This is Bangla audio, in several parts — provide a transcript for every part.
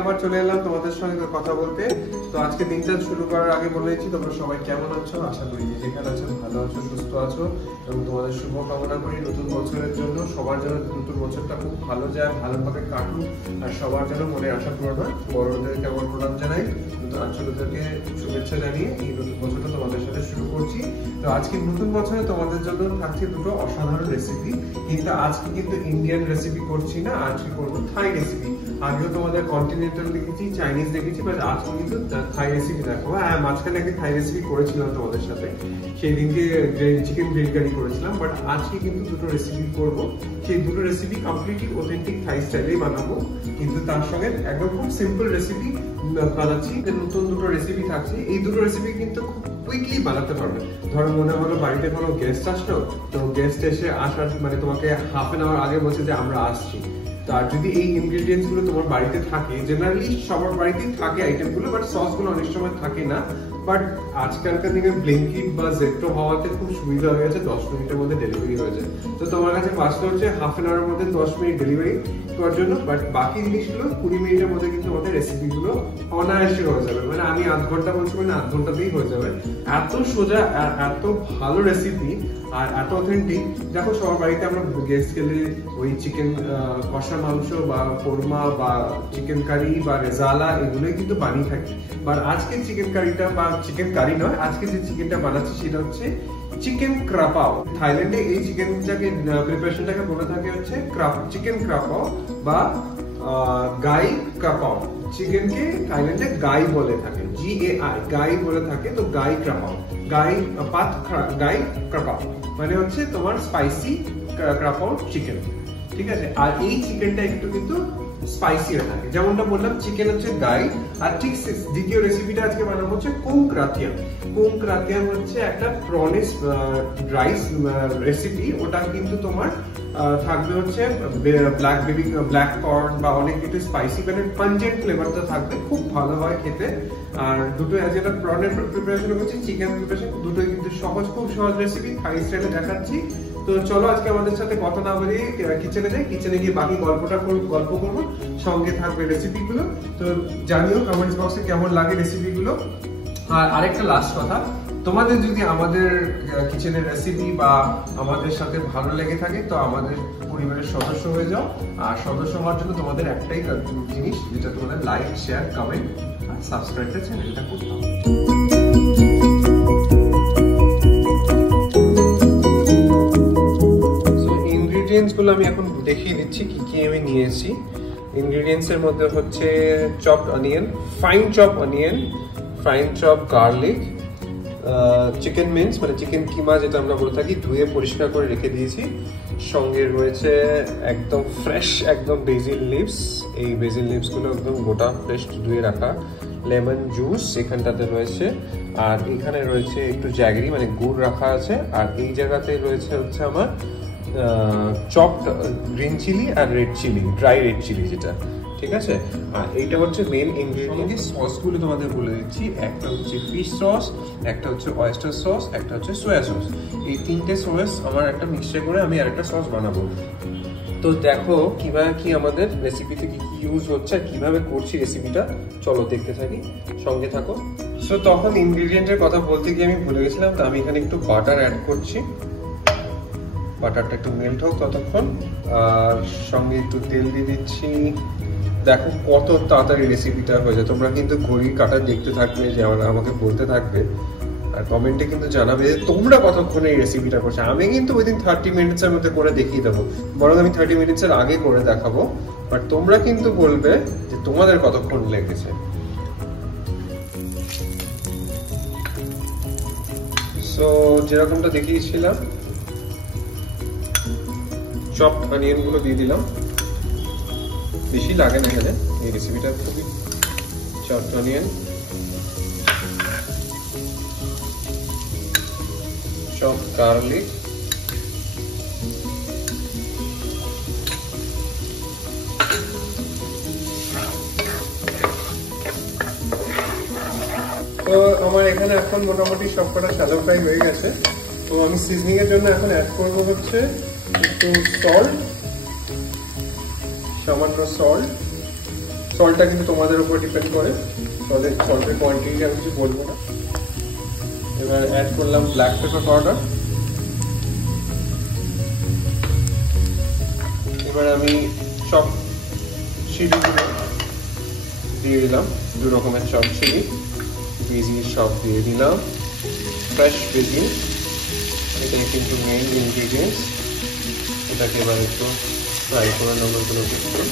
আবার চলে এলাম তোমাদের সঙ্গে কথা বলতে। তো আজকে দিনটা শুরু করার আগে বলেছি তোমরা সবাই কেমন আছো, আশা করি যেখানে আছো ভালো আছো, সুস্থ আছো এবং তোমাদের শুভ কামনা করি নতুন বছরের জন্য। সবার জন্য নতুন বছরটা খুব ভালো যায়, ভালোভাবে কাটুক আর সবার জন্য মনে আশা পূরণ হয়। বড়দেরকে আমার প্রণাম জানাই, ছোটদেরকে শুভেচ্ছা জানিয়ে এই নতুন বছরটা তোমাদের সাথে শুরু করছি। তো আজকে নতুন বছরে তোমাদের জন্য থাকছে দুটো অসাধারণ রেসিপি, কিন্তু আজকে কিন্তু ইন্ডিয়ান রেসিপি করছি না, আজকে করবো থাই রেসিপি। আগেও তোমাদের কন্টিনেন্টাল দেখেছি, চাইনিজ দেখেছি, বাট আজকে কিন্তু থাই রেসিপি দেখাবো। হ্যাঁ, মাঝখানে একটা থাই রেসিপি করেছিলাম তোমাদের সাথে, সেই দিনকে চিকেন গ্রিল কারি করেছিলাম, বাট আজকে কিন্তু দুটো রেসিপি করবো। সেই দুটো রেসিপি কমপ্লিটলি অথেন্টিক থাই স্টাইলেই বানাবো, কিন্তু তার সঙ্গে একদম খুব সিম্পল রেসিপি বানাচ্ছি। নতুন দুটো রেসিপি থাকছে, এই দুটো রেসিপি কিন্তু খুব কুইকলি বানাতে পারবে। ধরো মনে হলো বাড়িতে কোনো গেস্ট আসলো, তো গেস্ট এসে আসার মানে তোমাকে হাফ এন আওয়ার আগে বলছে যে আমরা আসছি। আর যদি এই ইনগ্রেডিয়েন্টস গুলো তোমার বাড়িতে থাকে, জেনারেলি সবার বাড়িতেই থাকে আইটেম গুলো, বাট সস গুলো অনেক সময় থাকে না। বাট আজকালকার দিনে ব্লিঙ্কিট বা জেপ্টো হওয়াতে খুব সুবিধা হয়ে গেছে, 10 মিনিটের মধ্যে ডেলিভারি হয়ে যায়। তো তোমার কাছে বাঁচতে হচ্ছে হাফ এন আওয়ারের মধ্যে 10 মিনিট ডেলিভারি করার জন্য, বাট বাকি জিনিসগুলো 20 মিনিটের মধ্যে কিন্তু আমাদের রেসিপি গুলো অনায়াসে হয়ে যাবে। মানে আমি আধ ঘন্টা বলছি, মানে আধ ঘন্টাতেই হয়ে যাবে। এত সোজা আর এত ভালো রেসিপি আর এত অথেন্টিক। দেখো সবার বাড়িতে আমরা গেস্ট গেলে ওই চিকেন কষা মাংস বা কোরমা বা চিকেন কারি বা রেজালা এগুলোই কিন্তু বানিয়ে থাকি। বাট আজকে চিকেন কারিটা বা চিকেন কারি নয়, আজকে যে চিকেনটা বানাচ্ছি সেটা হচ্ছে চিকেন ক্রাপাও। থাইল্যান্ডে এই চিকেনটাকে প্রিপারেশনটাকে বলে থাকে হচ্ছে চিকেন ক্রাপাও বা গাই ক্রাপাও। চিকেনকে থাইল্যান্ডে গাই বলে থাকে, GAI, গাই বলে থাকে। তো গাই ক্রাপাও, গাই ক্রাপাও মানে হচ্ছে তোমার স্পাইসি ক্রাপাও চিকেন, ঠিক আছে। আর এই চিকেনটা একটু কিন্তু স্পাইসি হয়ে থাকে, যেমনটা বললাম চিকেন হচ্ছে গাই। আর ঠিক দ্বিতীয় রেসিপিটা আজকে বানাবো হচ্ছে কোংক্রাতিয়াম। কোংক্রাতিয়াম হচ্ছে একটা প্রনেস রাইস রেসিপি। ওটা কিন্তু তোমার থাকবে হচ্ছে ব্ল্যাক কর্ন বা অনেক কিছু স্পাইসি, মানে পাঞ্জেন্ট ফ্লেভারটা থাকবে, খুব ভালো হয় খেতে। আর দুটো যেটা প্রনের প্রিপারেশন করছি, চিকেন প্রিপারেশন, দুটোই কিন্তু খুব সহজ রেসিপি, থাই স্টাইলে দেখাচ্ছি। তো চলো আজকে আমাদের সাথে কথা না বলে কিচেনে যাই, কিচেনে গিয়ে বাকি গল্প করবো, সঙ্গে থাকবে রেসিপি গুলো। তো জানিও কমেন্টস বক্সে কেমন লাগে রেসিপি গুলো। আর আরেকটা লাস্ট কথা, তোমাদের যদি আমাদের কিচেনের রেসিপি বা আমাদের সাথে ভালো লেগে থাকে তো আমাদের পরিবারের সদস্য হয়ে যাও। আর সদস্য হওয়ার জন্য তোমাদের একটাই জিনিস, যেটা তোমাদের লাইক, শেয়ার, কমেন্ট আর সাবস্ক্রাইবের চ্যানেলটা করতে হবে। ইনগ্রেডিয়েন্টস গুলো আমি এখন দেখিয়ে দিচ্ছি কি কি আমি নিয়েছি। ইনগ্রেডিয়েন্টস এর মধ্যে হচ্ছে chopped onion, fine chop onion, fine chop garlic, chicken means মানে চিকেন কিমা যেটা আমরা বলে থাকি, ধুয়ে পরিষ্কার করে রেখে দিয়েছি। সঙ্গে রয়েছে একদম ফ্রেশ একদম বেজিল লিভস, এই বেজিল লিভস গুলো একদম গোটা ফ্রেশ ধুয়ে রাখা। লেমন জুস এখানটাতে রয়েছে, আর এখানে রয়েছে একটু জ্যাগরি মানে গুড় রাখা আছে। আর এই জায়গাতে রয়েছে হচ্ছে আমার চপড গ্রিন চিলি আর red chilli, dry red chilli যেটা, ঠিক আছে। আর এইটা হচ্ছে মেন ইনগ্রেডিয়েন্ট। সসগুলো তোমাদের বলে দিচ্ছি, একটা হচ্ছে ফিশ সস, একটা হচ্ছে অয়েস্টার সস, একটা হচ্ছে সোয়া সস। এই তিনটে সস আমার একটা মিক্সচার করে আমি আরেকটা সস বানাবো। তো দেখো কিভাবে কি আমাদের রেসিপিতে কি কি ইউজ হচ্ছে আর কিভাবে করছি রেসিপিটা, চলো দেখতে থাকি, সঙ্গে থাকো। সো তখন ইনগ্রেডিয়েন্টের কথা বলতে গিয়ে আমি ভুলে গেছিলাম, তো আমি এখানে একটু বাটার অ্যাড করছি। বাটারটা একটু মেল্ট হোক ততক্ষণ, আর সঙ্গে একটু তেল দিয়ে দিচ্ছি। দেখো কত তাড়াতাড়ি রেসিপিটা হয়ে যায়। তোমরা কিন্তু ঘড়ির কাঁটা দেখতে থাকবে, যে আমাকে বলতে থাকবে, আর কমেন্টে কিন্তু জানাবে যে তোমরা কতক্ষণে এই রেসিপিটা করছো। আমি কিন্তু উইদিন 30 মিনিটসের মধ্যে করে দেখিয়ে দেবো, বরং আমি 30 মিনিটসের আগে করে দেখাবো। বাট তোমরা কিন্তু বলবে যে তোমাদের কতক্ষণ লেগেছে। সো যেরকমটা দেখিয়েছিলাম, চপড অনিয়ন গুলো দিয়ে দিলাম, বেশি লাগে না এখানে, এই রেসিপিটা খুবই। চপড অনিয়ন, চপড গার্লিক, তো আমার এখানে এখন মোটামুটি সবকটা শ্যালো ফ্রাই হয়ে গেছে। তো আমি সিজনিং এর জন্য এখন অ্যাড করবো হচ্ছে একটু সল্ট, সামান্য সল্ট, সল্টটা কিন্তু তোমাদের উপর ডিপেন্ড করে, সল্টের কোয়ান্টিটি আমি কিছু বলবো না। এবার অ্যাড করলাম ব্ল্যাক পেপার পাউডার। এবার আমি সব চিলিগুলো দিয়ে দিলাম, 2 রকমের সব চিলি, বেজিল সব দিয়ে দিলাম, ফ্রেশ বেজিল, এটাই কিন্তু মেইন ইনগ্রিডিয়েন্টস। এটাকে এবার একটু ফ্রাই করে নেবো এগুলোকে একটু।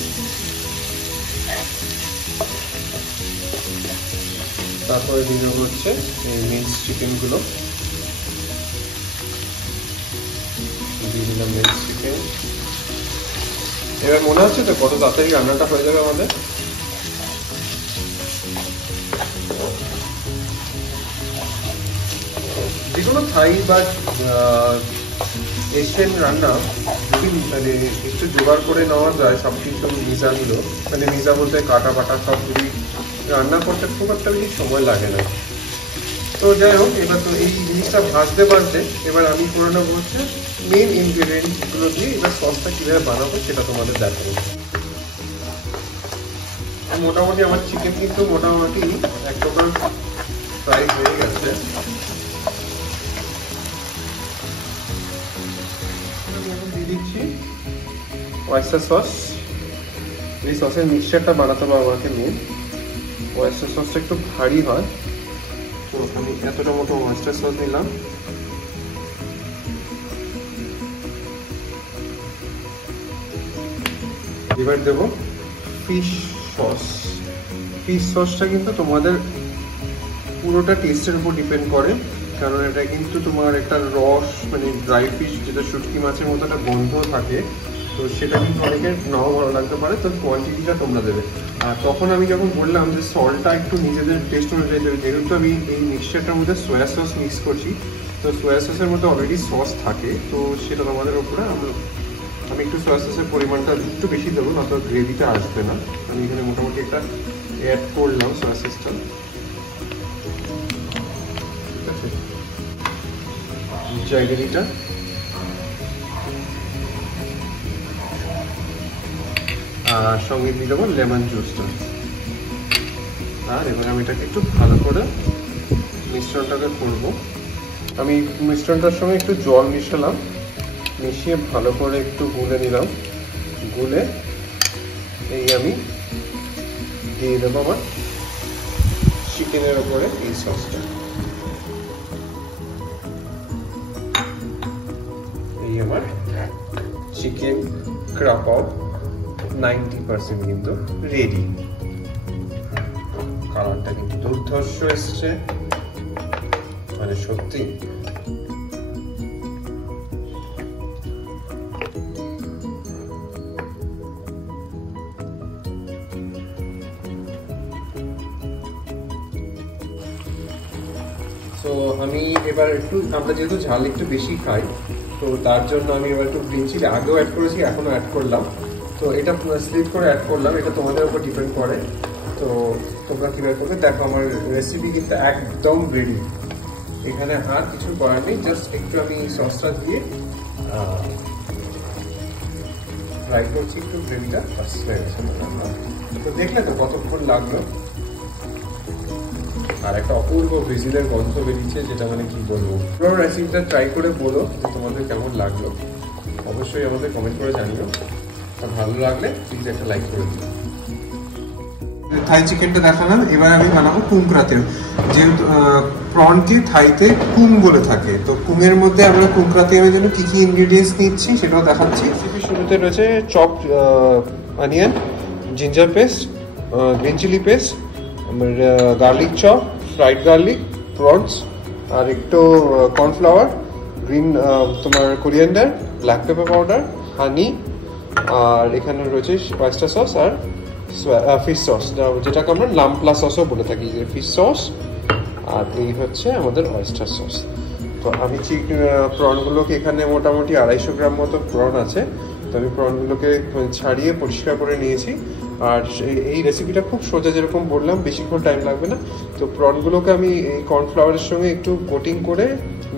তারপরে দিয়ে দেবো হচ্ছে এই মিক্স চিকেনগুলো, দিয়ে দিলাম মিক্স চিকেন। এবার মনে হচ্ছে তো কত তাড়াতাড়ি রান্নাটা হয়ে যাবে আমাদের। যেকোনো থাই বা এশিয়ান রান্না যদি মানে একটু জোগাড় করে নেওয়া যায় সব কিছু মিজাগুলো, মানে মিজা বলতে কাটা বাটা সবগুলি রান্না করতে খুব একটা বেশি সময় লাগে না। তো যাই হোক, এবার তো এই জিনিসটা ভাজতে পারতে এবার আমি করে নেবো হচ্ছে মেন ইনগ্রিডিয়েন্টগুলো দিয়ে এবার সসটা কীভাবে বানাবো সেটা তোমাদের দেখাবো। মোটামুটি আমার চিকেন কিন্তু মোটামুটি এক প্রকার ফ্রাই হয়ে গেছে। আমি এখন দিয়ে দিচ্ছি ওয়েস্টার সস। এই সসের মিক্সচারটা বানাতে হবে আমাকে মেন। ওয়েস্টার সসটা একটু ভারী হয়, তো আমি এতটা মতো ওয়েস্টার সস নিলাম। এবার দেবো ফিশ সস। ফিশ সসটা কিন্তু তোমাদের পুরোটা টেস্টের উপর ডিপেন্ড করে, কারণ এটা কিন্তু তোমার একটা রস মানে ড্রাই ফিশ যেটা শুটকি মাছের মতো একটা গন্ধ থাকে, তো সেটা কিন্তু অনেকের নাও ভালো লাগতে পারে। তো কোয়ান্টিটিটা তোমরা দেবে। আর তখন আমি যখন বললাম যে সল্টটা একটু নিজেদের টেস্ট অনুযায়ী দেবে, যেহেতু আমি এই মিক্সচারটার মধ্যে সোয়া সস মিক্স করছি, তো সোয়া সসের মধ্যে অলরেডি সস থাকে, তো সেটা তোমাদের উপরে আমি একটু সোয়া সসের পরিমাণটা একটু বেশি দেবো, না তো গ্রেভিটা আসবে না। আমি এখানে মোটামুটি একটা অ্যাড করলাম সোয়া সসটা, ঠিক আছে। জায়গাটা আর সঙ্গে দিয়ে দেবো লেমন জুসটা। আর এবার আমি এটাকে একটু ভালো করে মিশ্রণটাকে করব। আমি মিশ্রণটার সঙ্গে একটু জল মিশালাম, মিশিয়ে ভালো করে একটু গুলে নিলাম। গুলে এই আমি দিয়ে দেবো আমার চিকেনের ওপরে এই সসটা। এই আমার চিকেন ক্রাপাও 90% কিন্তু রেডি। কালারটা কিন্তু দুর্ধর্ষ এসছে, মানে সত্যি। তো আমি এবার একটু, আমরা যেহেতু ঝাল একটু বেশি খাই, তো তার জন্য আমি এবার একটু গ্রিন চিলি আগেও অ্যাড করেছি, এখনো অ্যাড করলাম। তো এটা স্লিপ করে অ্যাড করলাম, এটা তোমাদের উপর ডিপেন্ড করে। তো তোমরা কীভাবে করবে দেখো, আমার রেসিপি কিন্তু একদম রেডি। এখানে আর কিছু করার নেই, জাস্ট একটু আমি সসটা দিয়ে ফ্রাই করছি একটু গ্রেভিটা, বাস হয়ে গেছে। তো দেখলে তো কতক্ষণ লাগলো, আর একটা অপূর্ব ব্রেজিলের গন্ধ বেরিয়েছে, যেটা মানে কি বলবো। পুরো রেসিপিটা ট্রাই করে বলো যে তোমাদের কেমন লাগলো, অবশ্যই আমাদের কমেন্ট করে জানিও। আর ভালো লাগলে প্লিজ একটা লাইক করে দিও। থাই চিকেনটা দেখালাম, এবার আমি বানাবো কুংক্রাতেও। যেহেতু প্রনকে থাইতে কুং বলে থাকে, তো কুঙের মধ্যে আমরা কুংক্রাতের জন্য কি কি ইনগ্রিডিয়েন্টস নিচ্ছি সেটাও দেখাচ্ছি। রেসিপি শুরুতে রয়েছে chopped onion, ginger paste, green chilli paste, garlic chop, fried garlic, prawns, আর একটু কর্নফ্লাওয়ার, গ্রিন তোমার coriander, black pepper powder, honey, আর এখানে রয়েছে ওয়েস্টার সস আর ফিশ সস, যেটাকে আমরা লাম্পলা সসও বলে থাকি, যে ফিশ সস। আর এই হচ্ছে আমাদের ওয়েস্টার সস। তো আমি প্রনগুলোকে এখানে মোটামুটি 250 গ্রাম মতো প্রন আছে, তো আমি প্রনগুলোকে ছাড়িয়ে পরিষ্কার করে নিয়েছি। আর এই রেসিপিটা খুব সোজা, যেরকম বললাম বেশিক্ষণ টাইম লাগবে না। তো প্রনগুলোকে আমি এই কর্নফ্লাওয়ারের সঙ্গে একটু কোটিং করে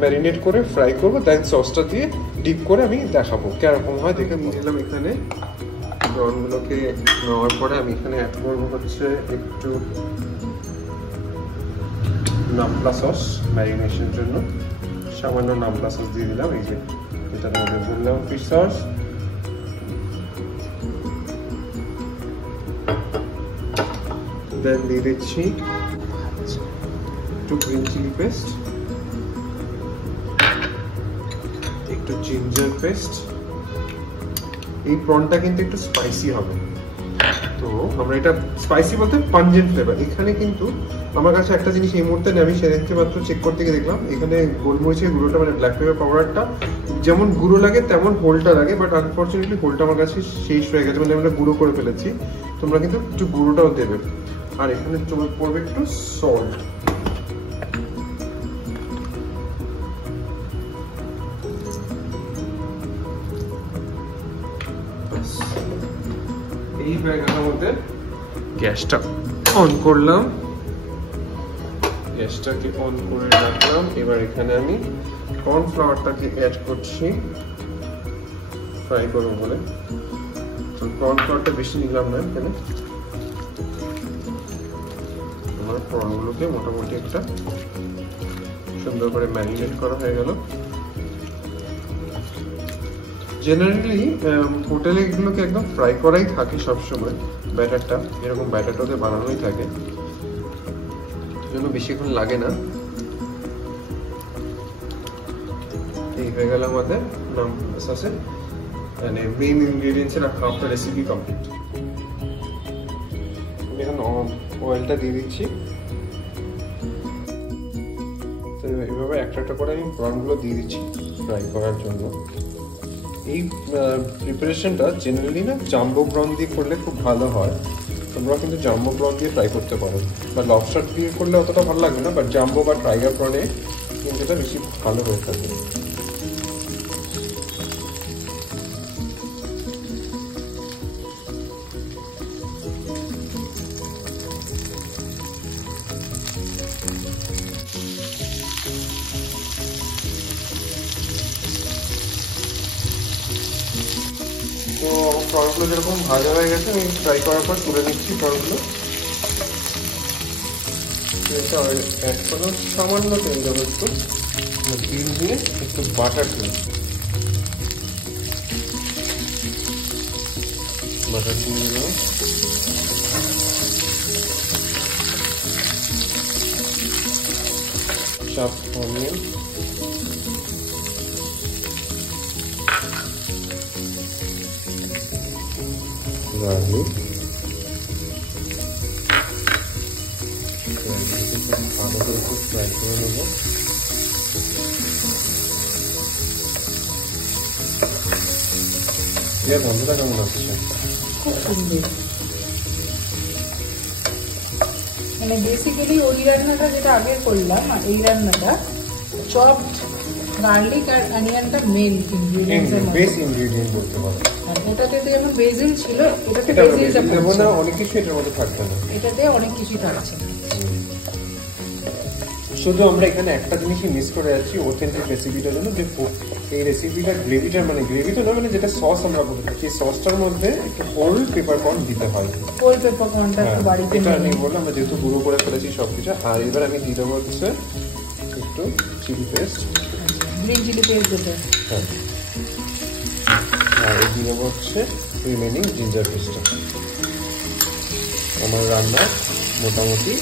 ম্যারিনেট করে ফ্রাই করবো, দেন সসটা দিয়ে ডিপ করে আমি দেখাবো কিরকম হয়। দেখে নিলাম এখানে প্রনগুলোকে নেওয়ার পরে আমি এখানে অ্যাড করবো হচ্ছে একটু নামপ্লা সস ম্যারিনেশনের জন্য। সামান্য নামপ্লা সস দিয়ে দিলাম, এই যে যেটা তোমাদের বললাম ফিশ সস। দেন দিয়ে দিচ্ছি একটু গ্রিন চিলি পেস্ট, একটু জিঞ্জার পেস্ট। এই প্রনটা কিন্তু একটু স্পাইসি হবে, তো আমরা এটা স্পাইসি বলতে পাঞ্জেন্ট ফ্লেভার। এখানে কিন্তু আমার কাছে একটা জিনিস এই মুহূর্তে নেই, আমি সেদিনকে মাত্র চেক করতে গিয়ে দেখলাম এখানে গোলমরিচের গুঁড়োটা মানে ব্ল্যাক পেপার পাউডারটা যেমন গুঁড়ো লাগে তেমন হোলটা লাগে, বাট আনফর্চুনেটলি হোলটা আমার কাছে শেষ হয়ে গেছে, মানে আমরা গুঁড়ো করে ফেলেছি। তোমরা কিন্তু একটু গুঁড়োটাও দেবে। আর এখানে পড়বে একটু সল্ট। এই জায়গাটার মধ্যে গ্যাসটা অন করলাম, গ্যাসটাকে অন করে রাখলাম। এবার এখানে আমি কর্নফ্লাওয়ারটাকে অ্যাড করছি ফ্রাই করবো বলে। তো কর্নফ্লাওয়ারটা বেশি নিলাম না এখানে। আমার প্রনগুলোকে মোটামুটি একটা সুন্দর করে ম্যারিনেট করা হয়ে গেল। জেনারেলি হোটেলে এগুলোকে একদম ফ্রাই করাই থাকে সবসময়, ব্যাটারটা এরকম ব্যাটারটা ওদের বানানোই থাকে, জন্য বেশিক্ষণ লাগে না। এই হয়ে গেল আমাদের নাম সসে মানে মেইন ইনগ্রেডিয়েন্টসের হাফটা রেসিপি কমপ্লিট। আমি এখন অয়েলটা দিয়ে দিচ্ছি। তো এইভাবে একটা একটা করে আমি প্রনগুলো দিয়ে দিচ্ছি ফ্রাই করার জন্য। এই প্রিপারেশনটা জেনারেলি না জাম্বো প্রন দিয়ে করলে খুব ভালো হয়। তোমরা কিন্তু জাম্বো প্রন দিয়ে ফ্রাই করতে পারো, বা লবস্টার দিয়ে করলে অতটা ভালো লাগবে না, বাট জাম্বো বা টাইগার প্রনে কিন্তু এটা বেশি ভালো হয়ে থাকে। তো প্রনগুলো যেরকম ভাজা হয়ে গেছে আমি ফ্রাই করার পর তুলে নিচ্ছি প্রনগুলো। এটা অ্যাড করলাম সামান্য তেল দেবো, একটু ডিম দিয়ে একটু বাটার দিই, বাটার দিয়ে দিলাম। চাপ অনিয়ন, গার্লিক, ভালো করে একটু ফ্রাই করে নেব। এর গন্ধটা কেমন আসছে? খুব সুন্দর। মানে বেসিক্যালি ওই রান্নাটা যেটা আগে করলাম, এই রান্নাটা চপড গার্লিক আর অনিয়নটা মেন ইনগ্রেডিয়েন্টস এর মধ্যে, বেস ইনগ্রেডিয়েন্ট বলতে পারো। এটাতে যেমন বেসিল ছিল, এটাতে বেসিলটা দেবো না, অনেক কিছু এটার মধ্যে থাকবে না, এটাতে অনেক কিছু থাকছে। শুধু আমরা এখানে একটা জিনিসই মিস করে যাচ্ছি অথেন্টিক রেসিপিটার জন্য, যে এই রেসিপিটা গ্রেভিটা মানে গ্রেভিটা না, মানে যেটা সস আমরা বলে থাকি, এই সসটার মধ্যে একটু হোল পেপার কর্ন দিতে হয়। হোল পেপার কর্নটা একটু বাড়িতে এটা আমি বললাম আমরা যেহেতু গুঁড়ো করে ফেলেছি সবকিছু। আর এবার আমি দিয়ে দেবো হচ্ছে একটু chilli paste, green chilli paste দিতে। হ্যাঁ, আর দিয়ে দেবো হচ্ছে রিমেনিং জিঞ্জার পেস্টটা। আমার রান্না মোটামুটি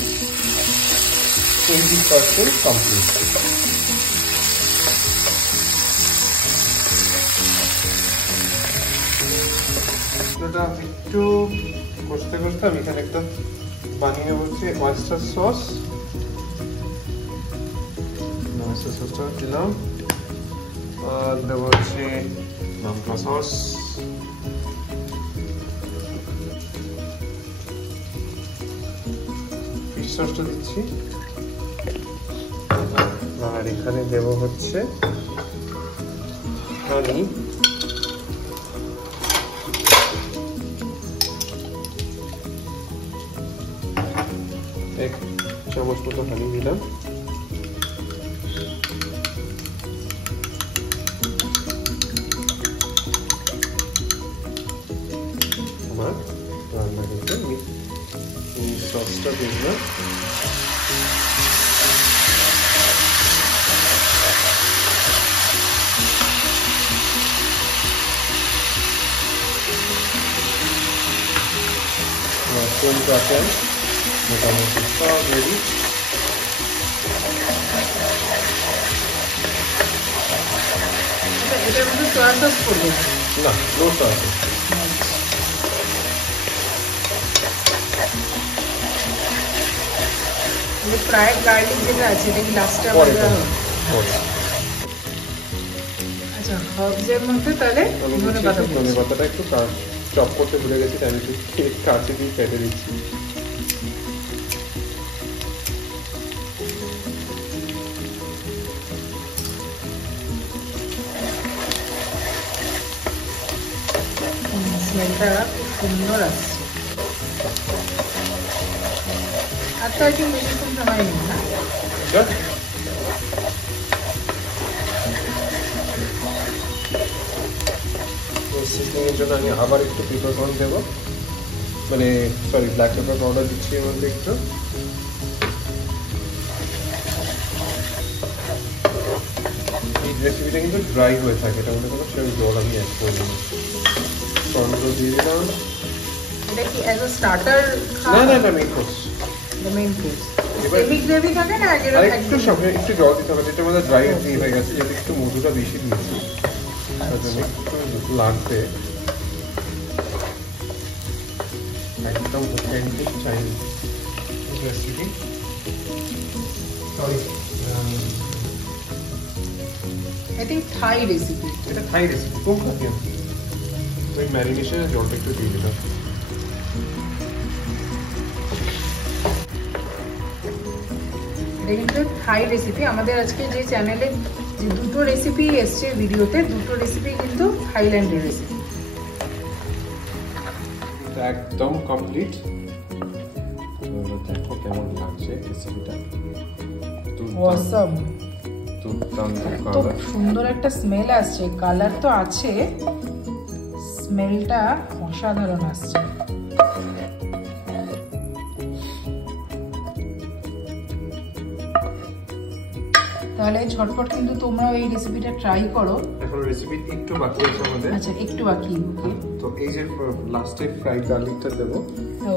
20% কমপ্লিট। একটু কষতে কষতে আমি এখানে একটা বানিয়ে বলছি অয়েস্টার সস। অয়েস্টার সসটা দিলাম, আর দেবো হচ্ছে নামপ্লা সস, ফিশ সসটা দিচ্ছি, আর এখানে দেবো হচ্ছে হানি, এক চামচ মতো হানি দিলাম। আমার রান্না করতে। আমি সসটা দিলাম, মাশরুম কাটেন মোটামুটি সব রেডি। এটার মধ্যে সয়া সস করবো না, নো সস। ফ্রাইড গার্লিক যেটা আছে এটা কি লাস্টে আবার দেওয়া হবে? আচ্ছা, হার্বসের মধ্যে তাহলে ধনেপাতাটা একটু চপ করতে ভুলে গেছি, আমি একটু কাঁচি দিয়ে কেটে দিচ্ছি। স্মেলটা খুব সুন্দর আসছে। আর তো একটু বেশিক্ষণ সময় নেই না? সিজনিংয়ের জন্য আমি আবার একটু পেপারকর্ন দেবো, মানে সরি ব্ল্যাক পেপার পাউডার দিচ্ছি এর মধ্যে একটু। এই রেসিপিটা কিন্তু ড্রাই হয়ে থাকে, এটা মধ্যে কোনো সেরকম জল আমি অ্যাড করিনি। কর্নগুলো দিয়ে দিলাম। এটা কি অ্যাজ আ স্টার্টার? না না না, main course. Main course. Heavy gravy থাকে না? একটু জল দিতে হবে, যেটা আমাদের ড্রাই হয়ে গেছে, যেটা একটু মধুটা বেশি দিয়েছি, তার জন্য একটু লাগবে। একদম authentic Chinese recipe. Sorry, I think Thai recipe. এটা থাই রেসিপি। খুব ভালো। ওই ম্যারিনেশনের জলটা একটু দিয়ে দিলাম। এটা কিন্তু থাই রেসিপি। আমাদের আজকে যে চ্যানেলে যে দুটো রেসিপি এসছে ভিডিওতে, দুটো রেসিপি কিন্তু থাইল্যান্ডের রেসিপি। একদম কমপ্লিট। দেখো কেমন লাগছে রেসিপিটা। অসাম। তো সুন্দর একটা স্মেল আসছে, কালার তো আছে, স্মেলটা অসাধারণ আসছে। তাহলে ঝটপট কিন্তু তোমরা এই রেসিপিটা ট্রাই করো। এখন রেসিপি একটু বাকি আছে আমাদের। আচ্ছা, একটু বাকি। তো এই যে লাস্টে ফ্রাইড গার্লিকটা দেবো,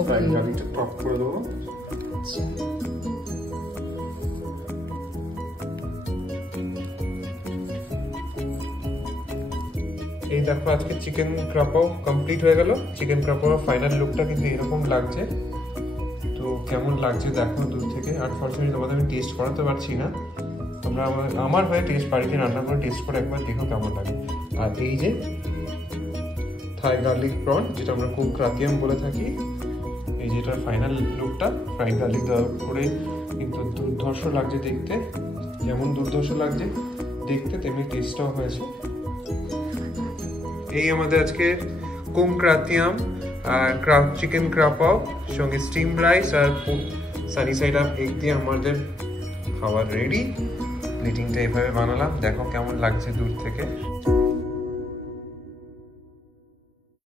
ফ্রাইড গার্লিকটা টপ করে দেবো। আচ্ছা, এই দেখো আজকে চিকেন ক্রাপাও কমপ্লিট হয়ে গেল। চিকেন ক্রাপাও ফাইনাল লুকটা কিন্তু এরকম লাগছে। তো কেমন লাগছে দেখো দূর থেকে। আনফরচুনেটলি তোমাদের আমি টেস্ট করাতে পারছি না, তোমরা আমার হয়ে টেস্ট বাড়িতে রান্না করে টেস্ট করে একবার দেখো কেমন লাগে। আর এই যে থাই গার্লিক প্রন, যেটা আমরা কুক ক্রাতিয়াম বলে থাকি, এই যেটার ফাইনাল লুকটা ফ্রাইড গার্লিক দেওয়ার পরে কিন্তু দুর্ধর্ষ লাগছে দেখতে। যেমন দুর্ধর্ষ লাগছে দেখতে, তেমনি টেস্টটাও হয়েছে। এই আমাদের আজকে কুক ক্রাতিয়াম আর চিকেন ক্রাপাও সঙ্গে স্টিম রাইস আর সানি সাইড আপ এগ দিয়ে আমাদের খাবার রেডি। প্লেটিংটা এইভাবে বানালাম, দেখো কেমন লাগছে দূর থেকে।